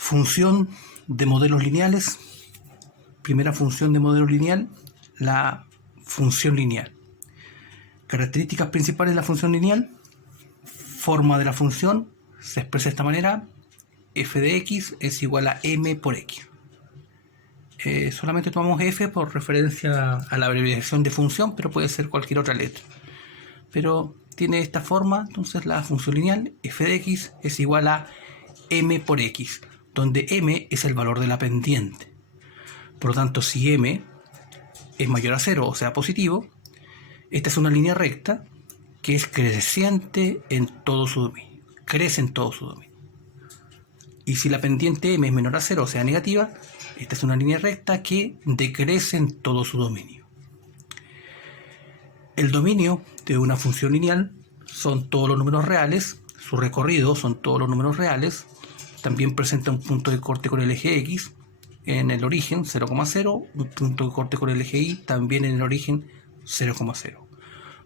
Función de modelos lineales. Primera función de modelo lineal, la función lineal. Características principales de la función lineal. Forma de la función se expresa de esta manera: f de x es igual a m por x. Solamente tomamos f por referencia a la abreviación de función, pero puede ser cualquier otra letra. Pero tiene esta forma, entonces la función lineal f de x es igual a m por x, donde m es el valor de la pendiente. Por lo tanto, si m es mayor a 0, o sea positivo, esta es una línea recta que es creciente en todo su dominio. Crece en todo su dominio. Y si la pendiente m es menor a 0, o sea negativa, esta es una línea recta que decrece en todo su dominio. El dominio de una función lineal son todos los números reales, su recorrido son todos los números reales, también presenta un punto de corte con el eje x en el origen 0,0, un punto de corte con el eje y también en el origen 0,0.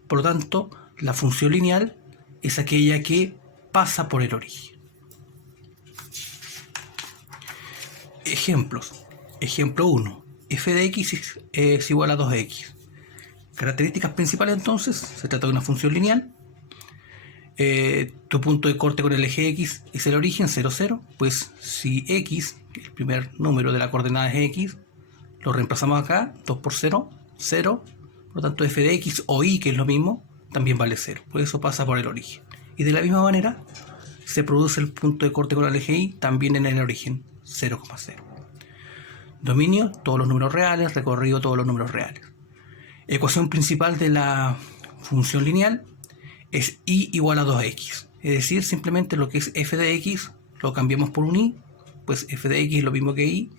Por lo tanto, la función lineal es aquella que pasa por el origen. Ejemplos. Ejemplo 1. f de x es igual a 2x. Características principales entonces, se trata de una función lineal. Tu punto de corte con el eje x es el origen 0, 0. Pues si x, que el primer número de la coordenada es x, lo reemplazamos acá, 2 por 0, 0. Por lo tanto, f de x o y, que es lo mismo, también vale 0. Por eso pasa por el origen. Y de la misma manera, se produce el punto de corte con el eje y también en el origen 0,0. Dominio, todos los números reales. Recorrido, todos los números reales. Ecuación principal de la función lineal es y igual a 2x. Es decir, simplemente lo que es f de x lo cambiamos por un y, pues f de x es lo mismo que y,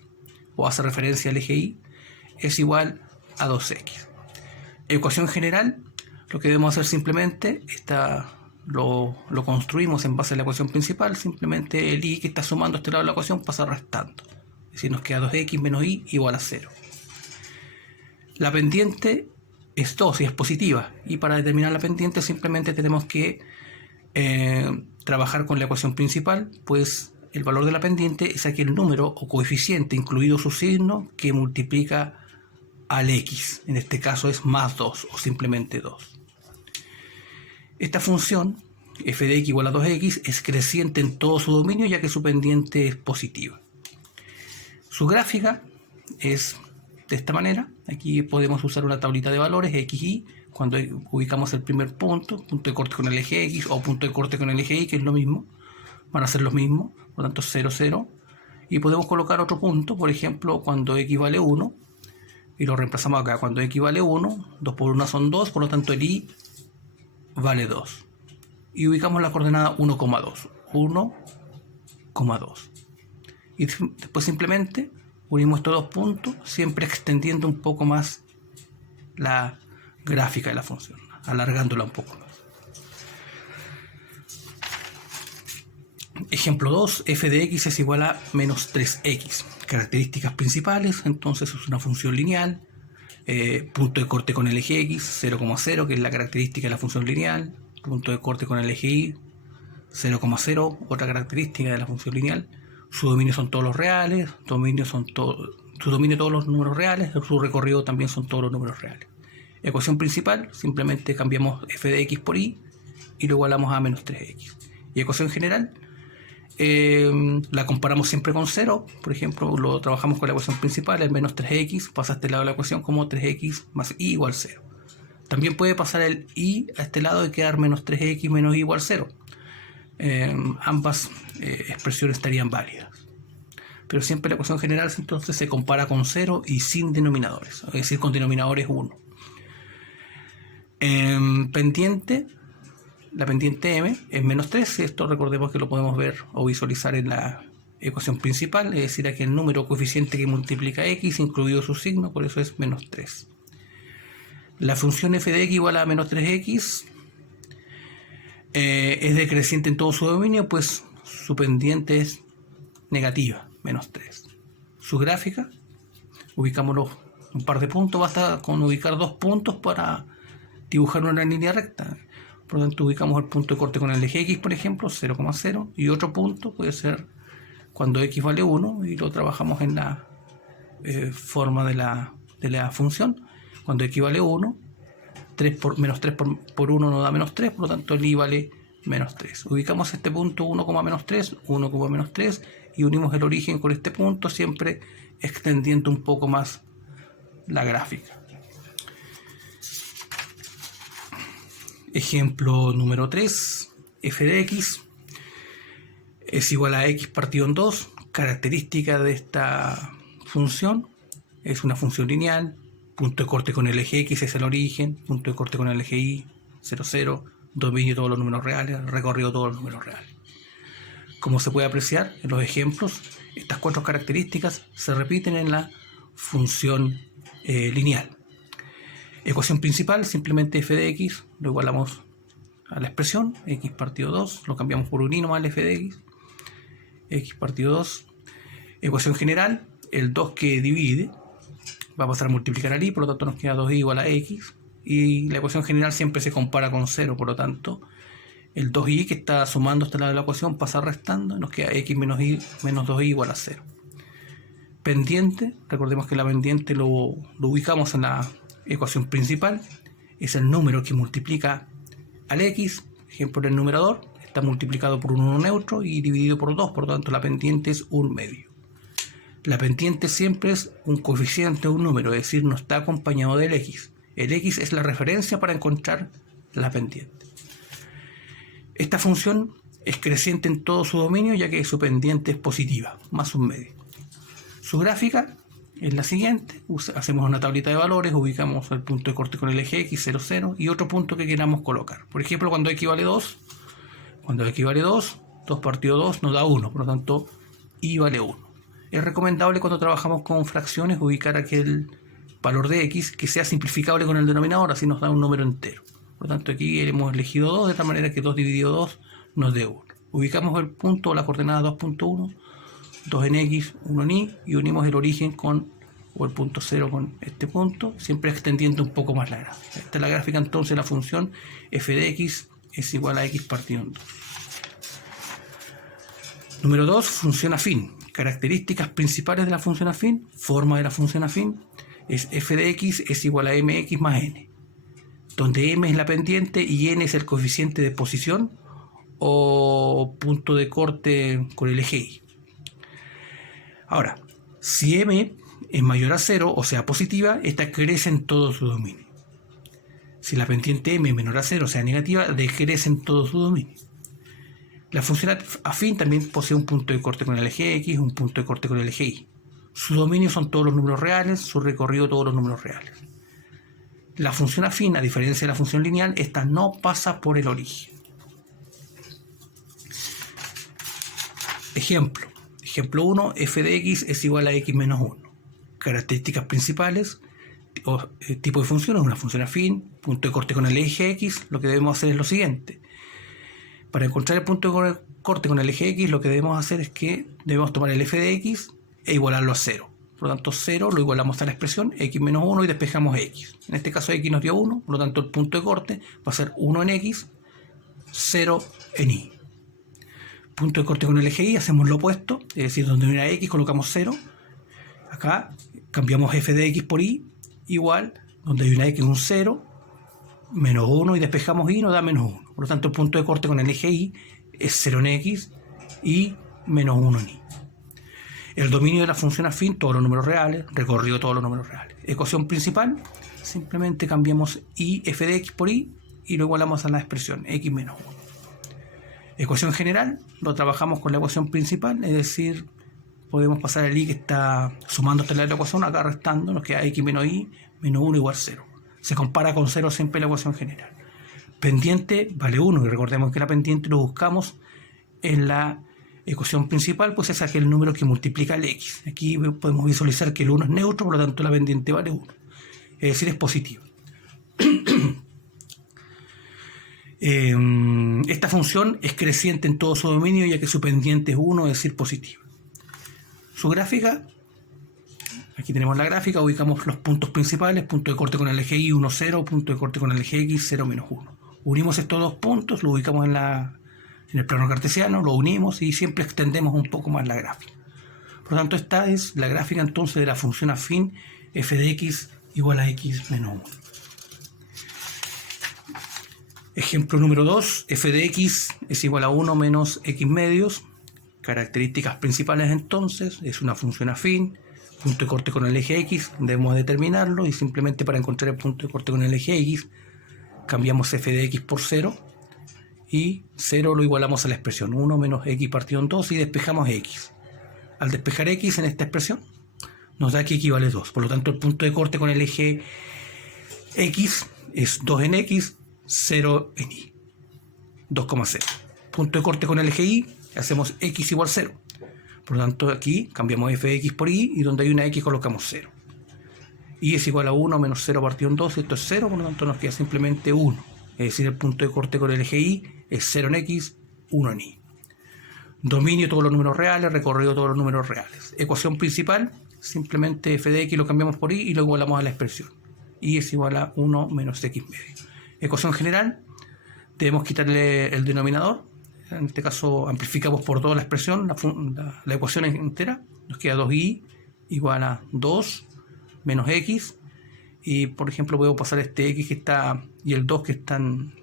o hace referencia al eje y, es igual a 2x. Ecuación general, lo que debemos hacer simplemente, lo construimos en base a la ecuación principal, simplemente el y que está sumando a este lado de la ecuación pasa restando. Es decir, nos queda 2x menos y igual a 0. La pendiente es 2 y es positiva, y para determinar la pendiente simplemente tenemos que trabajar con la ecuación principal, pues el valor de la pendiente es aquel número o coeficiente, incluido su signo, que multiplica al x. En este caso es más 2 o simplemente 2. Esta función, f de x igual a 2x, es creciente en todo su dominio, ya que su pendiente es positiva. Su gráfica es de esta manera. Aquí podemos usar una tablita de valores, x, y, cuando ubicamos el primer punto de corte con el eje x o punto de corte con el eje y, que es lo mismo, van a ser los mismos, por lo tanto 0, 0. Y podemos colocar otro punto, por ejemplo, cuando x vale 1, y lo reemplazamos acá. Cuando x vale 1, 2 por 1 son 2, por lo tanto el y vale 2. Y ubicamos la coordenada 1,2. 1,2. Y después simplemente unimos estos dos puntos, siempre extendiendo un poco más la gráfica de la función, alargándola un poco más. Ejemplo 2, f de x es igual a menos 3x. Características principales, entonces es una función lineal. Punto de corte con el eje x, 0,0, que es la característica de la función lineal. Punto de corte con el eje y, 0,0, otra característica de la función lineal. Su dominio son todos los reales, su dominio todos los números reales, su recorrido también son todos los números reales. Ecuación principal, simplemente cambiamos f de x por y lo igualamos a menos 3x. Y ecuación general, la comparamos siempre con 0. Por ejemplo, lo trabajamos con la ecuación principal, el menos 3x pasa a este lado de la ecuación como 3x más y igual 0. También puede pasar el y a este lado y quedar menos 3x menos y igual 0. Ambas expresiones estarían válidas, pero siempre la ecuación general entonces se compara con 0 y sin denominadores, es decir, con denominadores 1. Pendiente, la pendiente m es menos 3. Esto recordemos que lo podemos ver o visualizar en la ecuación principal, es decir, aquel número coeficiente que multiplica x incluido su signo, por eso es menos 3. La función f de x igual a menos 3x es decreciente en todo su dominio, pues su pendiente es negativa, menos 3. Su gráfica, ubicámoslo un par de puntos, basta con ubicar 2 puntos para dibujar una línea recta. Por lo tanto, ubicamos el punto de corte con el eje x, por ejemplo, 0,0, y otro punto puede ser cuando x vale 1 y lo trabajamos en la forma de la función. Cuando x vale 1, menos 3 por 1 nos da menos 3, por lo tanto el i vale menos 3. Ubicamos este punto 1,-3, 1,-3 y unimos el origen con este punto, siempre extendiendo un poco más la gráfica. Ejemplo número 3, f de x es igual a x partido en 2. Característica de esta función: es una función lineal, punto de corte con el eje x es el origen, punto de corte con el eje y, 0, 0, dominio de todos los números reales, recorrido de todos los números reales. Como se puede apreciar en los ejemplos, estas 4 características se repiten en la función lineal. Ecuación principal, simplemente f de x, lo igualamos a la expresión, x partido 2, lo cambiamos por un i nomás, f de x partido 2. Ecuación general, el 2 que divide va a pasar a multiplicar al i, por lo tanto nos queda 2i igual a x, y la ecuación general siempre se compara con 0, por lo tanto el 2i que está sumando este lado de la ecuación pasa restando, nos queda x menos 2i igual a 0. Pendiente, recordemos que la pendiente lo ubicamos en la ecuación principal, es el número que multiplica al x, ejemplo en el numerador, está multiplicado por un 1 neutro y dividido por 2, por lo tanto la pendiente es 1 medio. La pendiente siempre es un coeficiente de un número, es decir, no está acompañado del x. El x es la referencia para encontrar la pendiente. Esta función es creciente en todo su dominio, ya que su pendiente es positiva, más 1 medio. Su gráfica es la siguiente: hacemos una tablita de valores, ubicamos el punto de corte con el eje x, 0, 0, y otro punto que queramos colocar. Por ejemplo, cuando x vale 2, 2 partido 2 nos da 1, por lo tanto i vale 1. Es recomendable cuando trabajamos con fracciones ubicar aquel valor de x que sea simplificable con el denominador, así nos da un número entero. Por lo tanto aquí hemos elegido 2 de tal manera que 2 dividido 2 nos dé 1. Ubicamos el punto o la coordenada 2.1, 2 en x, 1 en y, y unimos el origen con, o el punto 0 con este punto, siempre extendiendo un poco más la gráfica. Esta es la gráfica entonces de la función f de x es igual a x partido en 2. Número 2, función afín. Características principales de la función afín, forma de la función afín, es f de x es igual a mx más n, donde m es la pendiente y n es el coeficiente de posición o punto de corte con el eje y. Ahora, si m es mayor a 0, o sea positiva, esta crece en todo su dominio. Si la pendiente m es menor a 0, o sea negativa, decrece en todo su dominio. La función afín también posee un punto de corte con el eje x, un punto de corte con el eje y. Su dominio son todos los números reales, su recorrido todos los números reales. La función afín, a diferencia de la función lineal, esta no pasa por el origen. Ejemplo 1, f de x es igual a x menos 1. Características principales o tipo de función: es una función afín, punto de corte con el eje x. Lo que debemos hacer es lo siguiente: para encontrar el punto de corte con el eje x, lo que debemos hacer es que debemos tomar el f de x e igualarlo a 0. Por lo tanto, 0 lo igualamos a la expresión x menos 1 y despejamos x. En este caso x nos dio 1, por lo tanto el punto de corte va a ser 1 en x, 0 en y. Punto de corte con el eje y, hacemos lo opuesto, es decir, donde no era x colocamos 0. Acá cambiamos f de x por y, igual, donde hay una x un 0, menos 1 y despejamos y nos da menos 1. Por lo tanto el punto de corte con el eje y es 0 en x y menos 1 en y. El dominio de la función afín, todos los números reales, recorrido todos los números reales. Ecuación principal, simplemente cambiamos y f de x por y lo igualamos a la expresión x menos 1. Ecuación general, lo trabajamos con la ecuación principal, es decir, podemos pasar el y que está sumando hasta la ecuación, acá restando, nos queda x menos y menos 1 igual 0. Se compara con 0 siempre la ecuación general. Pendiente vale 1, y recordemos que la pendiente lo buscamos en la ecuación principal, pues es aquel número que multiplica el x. Aquí podemos visualizar que el 1 es neutro, por lo tanto la pendiente vale 1, es decir, es positiva. Esta función es creciente en todo su dominio, ya que su pendiente es 1, es decir, positiva. Su gráfica, aquí tenemos la gráfica, ubicamos los puntos principales: punto de corte con el eje y 1, 0, punto de corte con el eje x, 0, menos 1. Unimos estos dos puntos, lo ubicamos en la en el plano cartesiano, lo unimos y siempre extendemos un poco más la gráfica. Por lo tanto, esta es la gráfica entonces de la función afín f de x igual a x menos 1. Ejemplo número 2, f de x es igual a 1 menos x medios. Características principales entonces, es una función afín, punto de corte con el eje x, debemos determinarlo y simplemente para encontrar el punto de corte con el eje x, cambiamos f de x por 0 y 0 lo igualamos a la expresión 1 menos x partido en 2 y despejamos x. Al despejar x en esta expresión, nos da que equivale 2. Por lo tanto, el punto de corte con el eje x es 2 en x, 0 en y. 2,0. Punto de corte con el eje y, hacemos x igual 0. Por lo tanto, aquí cambiamos f de x por y y donde hay una x colocamos 0. Y es igual a 1 menos 0 partido en 2, esto es 0, por lo tanto nos queda simplemente 1. Es decir, el punto de corte con el eje y es 0 en x, 1 en y. Dominio de todos los números reales, recorrido de todos los números reales. Ecuación principal, simplemente f de x lo cambiamos por y y lo igualamos a la expresión. Y es igual a 1 menos x medio. Ecuación general, debemos quitarle el denominador. En este caso amplificamos por 2 la expresión, la ecuación entera. Nos queda 2y igual a 2 menos x. Y por ejemplo puedo pasar este x que está y el 2 que están...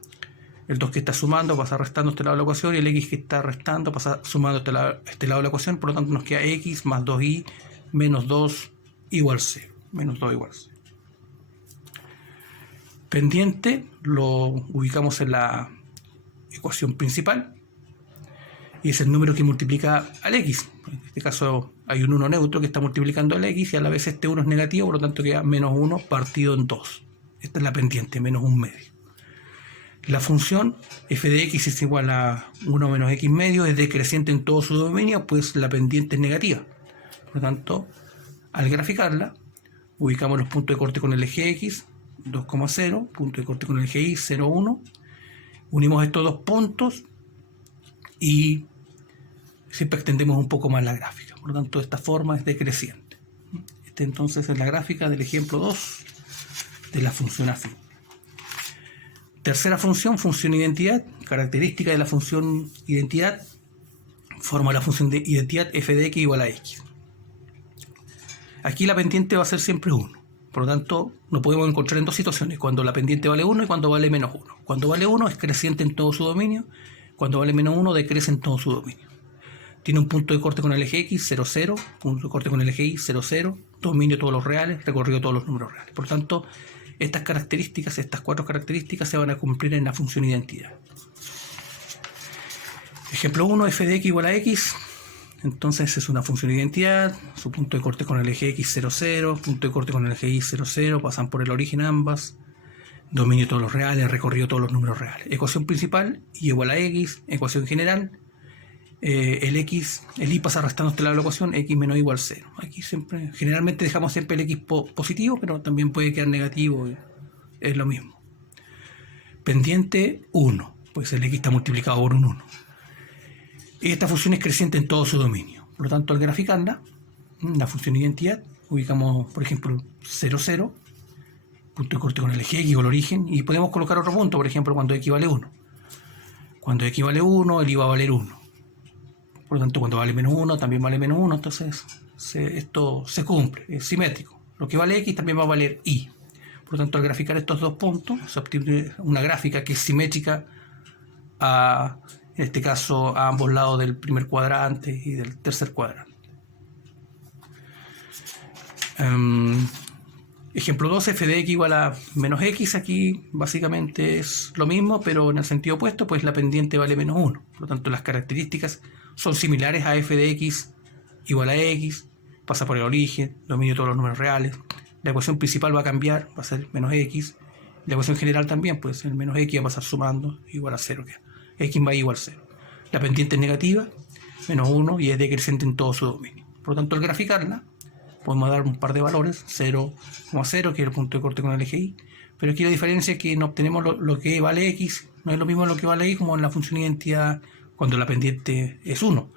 El 2 que está sumando pasa restando este lado de la ecuación y el x que está restando pasa sumando este lado de la ecuación. Por lo tanto nos queda x más 2y menos 2 igual 0. Menos 2 igual 0. Pendiente lo ubicamos en la ecuación principal y es el número que multiplica al x. En este caso hay un 1 neutro que está multiplicando al x y a la vez este 1 es negativo, por lo tanto queda menos 1 partido en 2. Esta es la pendiente, menos 1 medio. La función f de x es igual a 1 menos x medio, es decreciente en todo su dominio, pues la pendiente es negativa. Por lo tanto, al graficarla, ubicamos los puntos de corte con el eje x, 2,0, punto de corte con el eje y, 0,1. Unimos estos dos puntos y siempre extendemos un poco más la gráfica. Por lo tanto, esta forma es decreciente. Esta entonces es la gráfica del ejemplo 2 de la función afín. Tercera función, función identidad. Característica de la función identidad. Forma la función de identidad f de x igual a x. Aquí la pendiente va a ser siempre 1. Por lo tanto, nos podemos encontrar en dos situaciones. Cuando la pendiente vale 1 y cuando vale menos 1. Cuando vale 1 es creciente en todo su dominio. Cuando vale menos 1 decrece en todo su dominio. Tiene un punto de corte con el eje x, 0, 0. Punto de corte con el eje y, 0, 0. Dominio de todos los reales, recorrido de todos los números reales. Por lo tanto, estas características, estas 4 características se van a cumplir en la función identidad. Ejemplo 1, f de x igual a x. Entonces es una función de identidad. Su punto de corte con el eje x, 0, 0. Punto de corte con el eje y, 0, 0. Pasan por el origen ambas. Dominio de todos los reales, recorrido de todos los números reales. Ecuación principal, y igual a x. Ecuación general, el y pasa restando este lado de la ecuación, x menos y igual 0. Aquí siempre, generalmente dejamos siempre el x positivo, pero también puede quedar negativo, es lo mismo. Pendiente 1, pues el x está multiplicado por un 1. Y esta función es creciente en todo su dominio. Por lo tanto, al graficarla, la función identidad, ubicamos, por ejemplo, 0, 0, punto de corte con el eje x o el origen, y podemos colocar otro punto, por ejemplo, cuando x vale 1. Cuando x vale 1, el y va a valer 1. Por lo tanto, cuando vale menos 1, también vale menos 1, entonces esto se cumple, es simétrico. Lo que vale x también va a valer y. Por lo tanto, al graficar estos dos puntos, se obtiene una gráfica que es simétrica en este caso, a ambos lados del primer cuadrante y del tercer cuadrante. Ejemplo 2, f de x igual a menos x. Aquí básicamente es lo mismo, pero en el sentido opuesto, pues la pendiente vale menos 1. Por lo tanto, las características son similares a f de x igual a x, pasa por el origen, dominio de todos los números reales. La ecuación principal va a cambiar, va a ser menos x. La ecuación general también, pues el menos x va a pasar sumando, igual a 0. X va a igual a 0. La pendiente es negativa, menos 1, y es decreciente en todo su dominio. Por lo tanto, al graficarla, podemos dar un par de valores, 0,0, que es el punto de corte con el eje y. Pero aquí la diferencia es que no obtenemos lo que vale x, no es lo mismo lo que vale y como en la función identidad cuando la pendiente es 1,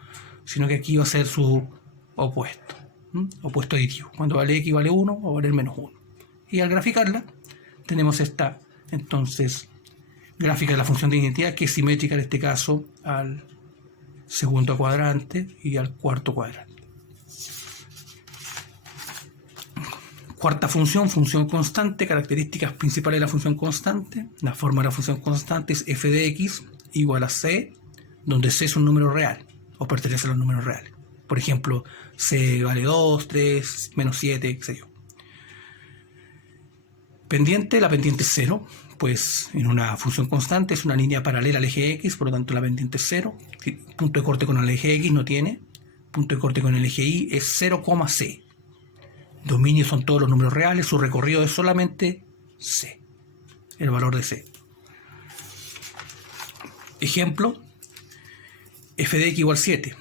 sino que aquí va a ser su opuesto, opuesto aditivo. Cuando vale x vale 1, va a valer menos 1. Y al graficarla, tenemos esta, entonces, gráfica de la función de identidad, que es simétrica en este caso al segundo cuadrante y al cuarto cuadrante. Cuarta función, función constante, características principales de la función constante. La forma de la función constante es f de x igual a c, donde c es un número real o pertenece a los números reales. Por ejemplo, c vale 2, 3, menos 7, qué sé yo. Pendiente, la pendiente es 0, pues en una función constante es una línea paralela al eje x, por lo tanto la pendiente es 0. Punto de corte con el eje x no tiene. Punto de corte con el eje y es 0, c. Dominio son todos los números reales, su recorrido es solamente c, el valor de c. Ejemplo, f de x igual 7.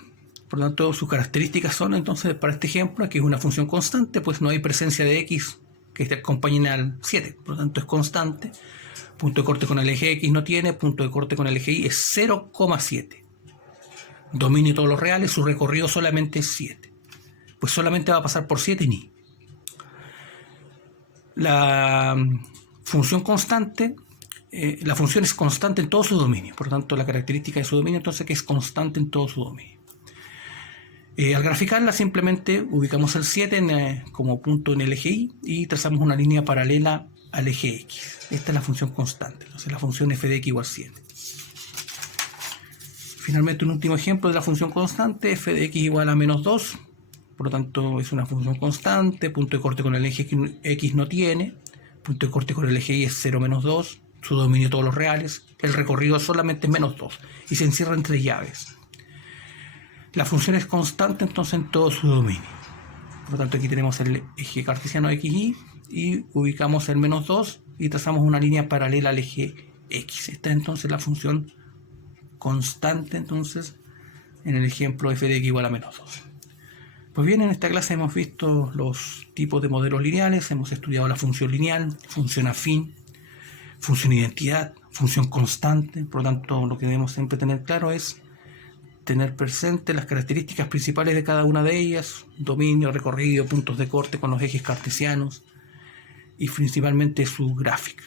Por lo tanto, sus características son entonces para este ejemplo, que es una función constante, pues no hay presencia de x que acompañen al 7, por lo tanto es constante. Punto de corte con el eje x no tiene, punto de corte con el eje y es 0,7. Dominio todos los reales, su recorrido solamente es 7. Pues solamente va a pasar por 7 ni. La función constante, la función es constante en todo su dominio, por lo tanto la característica de su dominio entonces que es constante en todo su dominio. Al graficarla simplemente ubicamos el 7 como punto en el eje y trazamos una línea paralela al eje x. Esta es la función constante, entonces la función f de x igual 7. Finalmente un último ejemplo de la función constante, f de x igual a menos 2. Por lo tanto es una función constante, punto de corte con el eje x no tiene, punto de corte con el eje y es 0 menos 2, su dominio todos los reales, el recorrido solamente es menos 2 y se encierra en 3 llaves. La función es constante entonces en todo su dominio. Por lo tanto aquí tenemos el eje cartesiano xy y ubicamos el menos 2 y trazamos una línea paralela al eje x. Esta es entonces la función constante entonces en el ejemplo f de x igual a menos 2. Pues bien, en esta clase hemos visto los tipos de modelos lineales, hemos estudiado la función lineal, función afín, función identidad, función constante. Por lo tanto, lo que debemos siempre tener claro es tener presente las características principales de cada una de ellas, dominio, recorrido, puntos de corte con los ejes cartesianos y principalmente su gráfica.